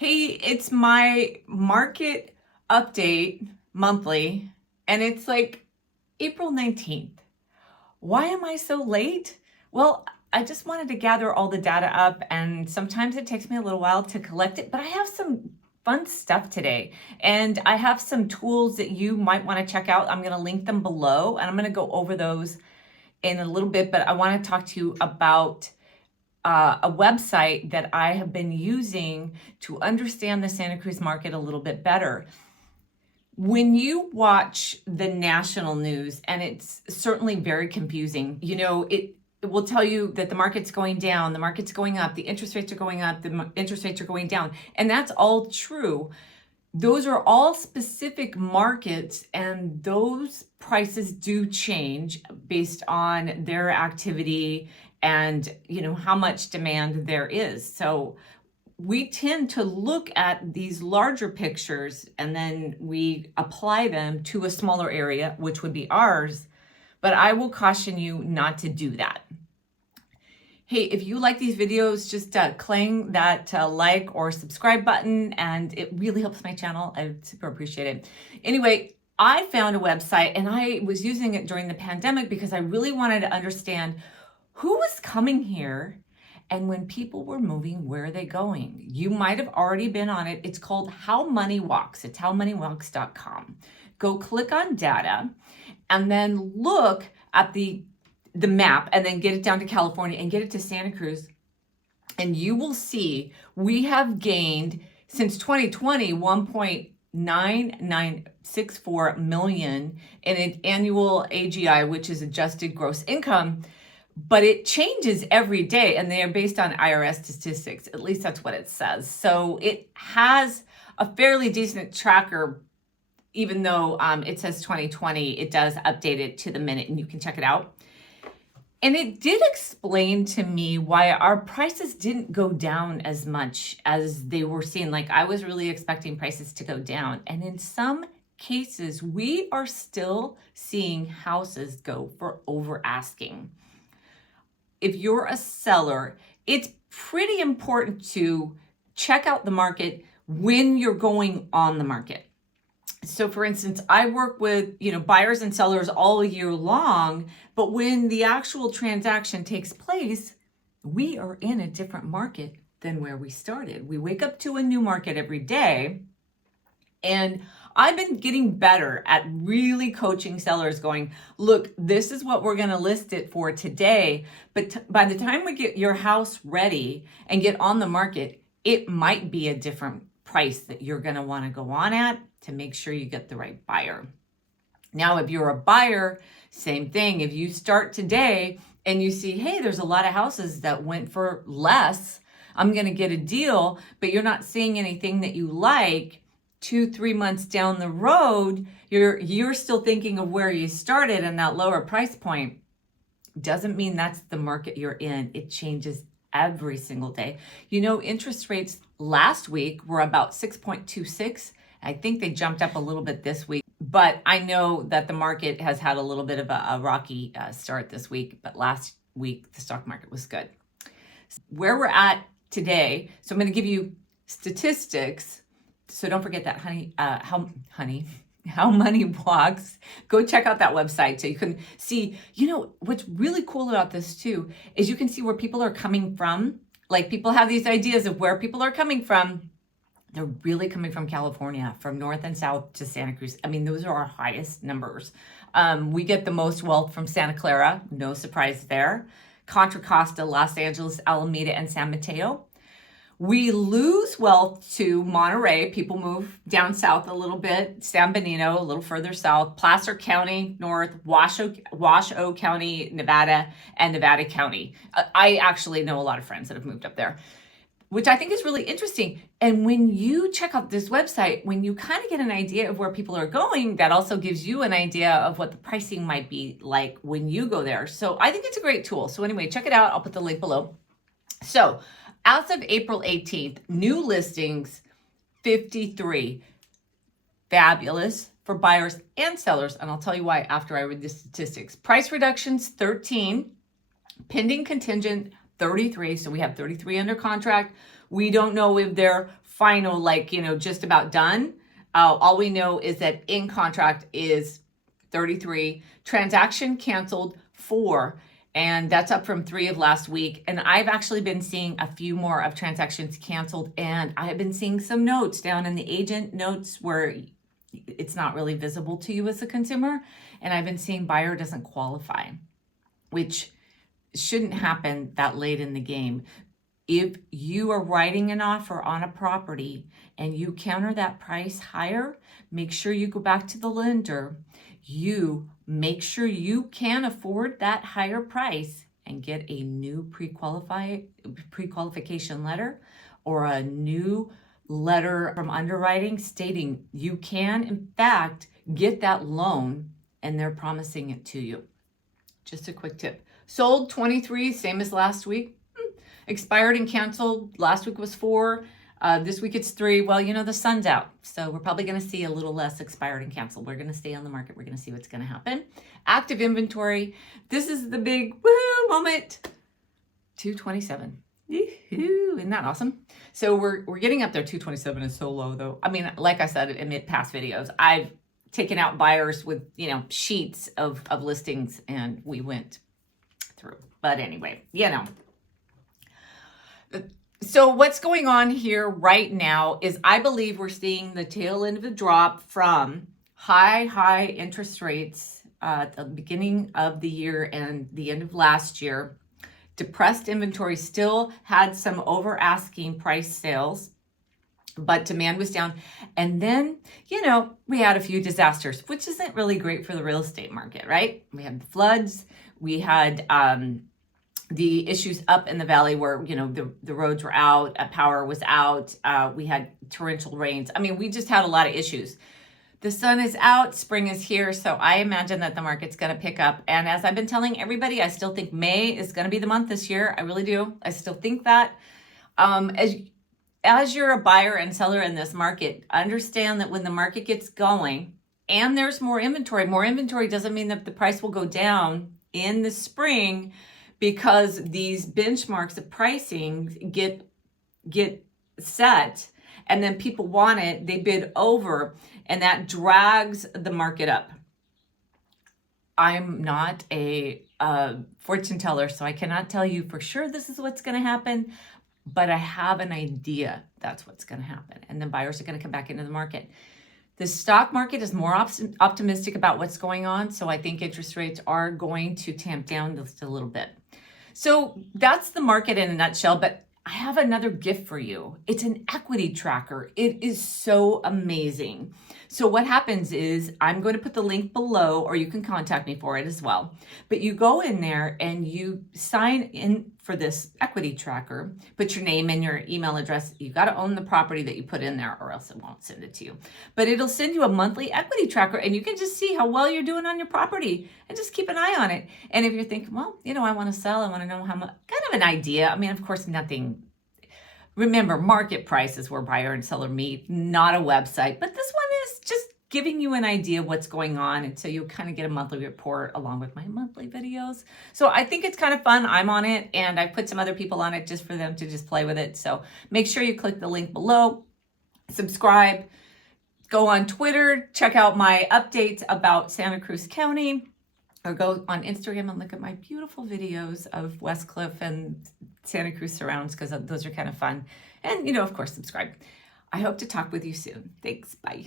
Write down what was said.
Hey, it's my market update monthly, and it's like April 19th. Why am I so late? Well, I just wanted to gather all the data up, and sometimes it takes me a little while to collect it, but I have some fun stuff today, and I have some tools that you might want to check out. I'm going to link them below, and I'm going to go over those in a little bit, but I want to talk to you about a website that I have been using to understand the Santa Cruz market a little bit better. When you watch the national news, and it's certainly very confusing, it will tell you that the market's going down, the market's going up, the interest rates are going up, the interest rates are going down, and that's all true. Those are all specific markets, and those prices do change based on their activity and how much demand there is. So we tend to look at these larger pictures and then we apply them to a smaller area, which would be ours. But I will caution you not to do that. Hey, if you like these videos, just clang that like or subscribe button, and it really helps my channel. I super appreciate it. Anyway, I found a website, and I was using it during the pandemic because I really wanted to understand who was coming here, and when people were moving, where are they going? You might have already been on it. It's called How Money Walks. It's howmoneywalks.com. Go click on data, and then look at the map, and then get it down to California and get it to Santa Cruz. And you will see we have gained since 2020 1.9964 million in an annual AGI, which is adjusted gross income. But it changes every day, and they are based on IRS statistics. At least that's what it says. So it has a fairly decent tracker, even though it says 2020, it does update it to the minute, and you can check it out. And it did explain to me why our prices didn't go down as much as they were seen. Like, I was really expecting prices to go down. And in some cases, we are still seeing houses go for over asking. If you're a seller, it's pretty important to check out the market when you're going on the market. So for instance, I work with, buyers and sellers all year long, but when the actual transaction takes place, we are in a different market than where we started. We wake up to a new market every day. And I've been getting better at really coaching sellers going, look, this is what we're going to list it for today. But by the time we get your house ready and get on the market, it might be a different price that you're going to want to go on at to make sure you get the right buyer. Now, if you're a buyer, same thing. If you start today and you see, hey, there's a lot of houses that went for less, I'm going to get a deal, but you're not seeing anything that you like, 2-3 months down the road, you're still thinking of where you started and that lower price point. Doesn't mean that's the market you're in. It changes every single day. Interest rates last week were about 6.26. I think they jumped up a little bit this week, but I know that the market has had a little bit of a rocky start this week, but last week the stock market was good. Where we're at today, so I'm going to give you statistics. So don't forget that, How Money Walks. Go check out that website so you can see, what's really cool about this too, is you can see where people are coming from. Like, people have these ideas of where people are coming from. They're really coming from California, from north and south to Santa Cruz. I mean, those are our highest numbers. We get the most wealth from Santa Clara, no surprise there. Contra Costa, Los Angeles, Alameda, and San Mateo. We lose wealth to Monterey. People move down south a little bit. San Benito, a little further south. Placer County, north. Washoe County, Nevada, and Nevada County. I actually know a lot of friends that have moved up there, which I think is really interesting. And when you check out this website, when you kind of get an idea of where people are going, that also gives you an idea of what the pricing might be like when you go there. So I think it's a great tool. So anyway, check it out. I'll put the link below. So as of April 18th, new listings, 53. Fabulous for buyers and sellers. And I'll tell you why after I read the statistics. Price reductions, 13. Pending contingent, 33. So we have 33 under contract. We don't know if they're final, like, just about done. All we know is that in contract is 33, transaction canceled 4, and that's up from 3 of last week. And I've actually been seeing a few more of transactions canceled, and I have been seeing some notes down in the agent notes where it's not really visible to you as a consumer. And I've been seeing buyer doesn't qualify, which shouldn't happen that late in the game. If you are writing an offer on a property and you counter that price higher, make sure you go back to the lender. You make sure you can afford that higher price and get a new pre-qualification letter or a new letter from underwriting stating you can, in fact, get that loan, and they're promising it to you. Just a quick tip. Sold 23, same as last week. Expired and canceled. Last week was 4. This week it's 3. Well, the sun's out, so we're probably going to see a little less expired and canceled. We're going to stay on the market. We're going to see what's going to happen. Active inventory. This is the big woo moment. 227. Yoo-hoo. Isn't that awesome? So we're getting up there. 227 is so low, though. I mean, like I said in past videos, I've taken out buyers with sheets of listings, and we went through. But anyway, So what's going on here right now is I believe we're seeing the tail end of the drop from high interest rates at the beginning of the year and the end of last year. Depressed inventory still had some over asking price sales, but demand was down. And then, we had a few disasters, which isn't really great for the real estate market, right? We had the floods, we had the issues up in the valley where, the roads were out, power was out, we had torrential rains. I mean, we just had a lot of issues. The sun is out, spring is here, so I imagine that the market's going to pick up. And as I've been telling everybody, I still think May is going to be the month this year. I really do. I still think that. As you're a buyer and seller in this market, understand that when the market gets going and there's more inventory doesn't mean that the price will go down in the spring, because these benchmarks of pricing get set, and then people want it, they bid over, and that drags the market up. I'm not a fortune teller, so I cannot tell you for sure this is what's going to happen, but I have an idea that's what's going to happen, and then buyers are going to come back into the market. The stock market is more optimistic about what's going on, so I think interest rates are going to tamp down just a little bit. So that's the market in a nutshell, but I have another gift for you. It's an equity tracker. It is so amazing. So what happens is I'm going to put the link below, or you can contact me for it as well. But you go in there and you sign in for this equity tracker, put your name and your email address. You got to own the property that you put in there, or else it won't send it to you. But it'll send you a monthly equity tracker, and you can just see how well you're doing on your property and just keep an eye on it. And if you're thinking, well, I want to sell, I want to know how much, kind of an idea. I mean, of course, nothing. Remember, market price is where buyer and seller meet, not a website. But this one is just giving you an idea of what's going on. And so you kind of get a monthly report along with my monthly videos. So I think it's kind of fun. I'm on it, and I put some other people on it just for them to just play with it. So make sure you click the link below, subscribe, go on Twitter, check out my updates about Santa Cruz County, or go on Instagram and look at my beautiful videos of Westcliff and Santa Cruz surrounds, because those are kind of fun. And, of course, subscribe. I hope to talk with you soon. Thanks. Bye.